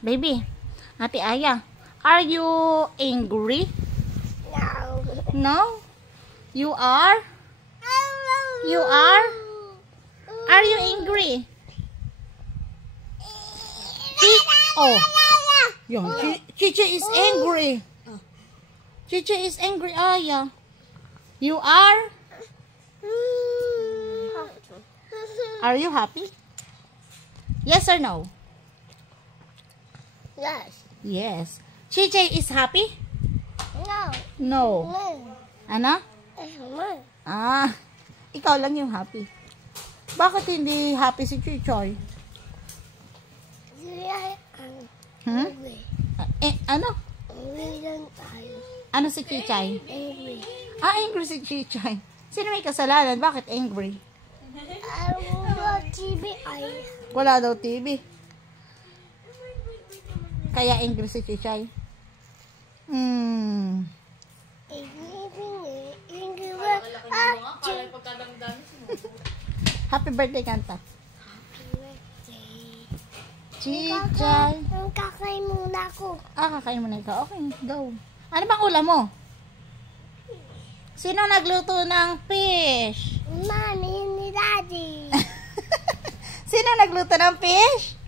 Baby, Ate Aya, are you angry? No. No? You are? You are? Are you angry? Oh. Yan, Chichi is angry. Chichi is angry, Aya. You are? Are you happy? Yes or no? Yes. Yes. Chichi is happy? No. No. No. Ano? No. Ah, ikaw lang yung happy. Bakit hindi happy si Chichoy? Hmm? Ano? Angry lang tayo. Ano si Chichay? Angry. Ah, angry si Chichay. Sino may kasalanan? Bakit angry? Wala TV ay. Wala daw TV. Kaya angry si Chichay. Happy birthday kanta. Chichay. Kakain muna ako. Ah, kakain mo na ikaw. Okay, go. Ano bang ulam mo? Sino nagluto ng fish? Mami ni Daddy. Sino nagluto ng fish?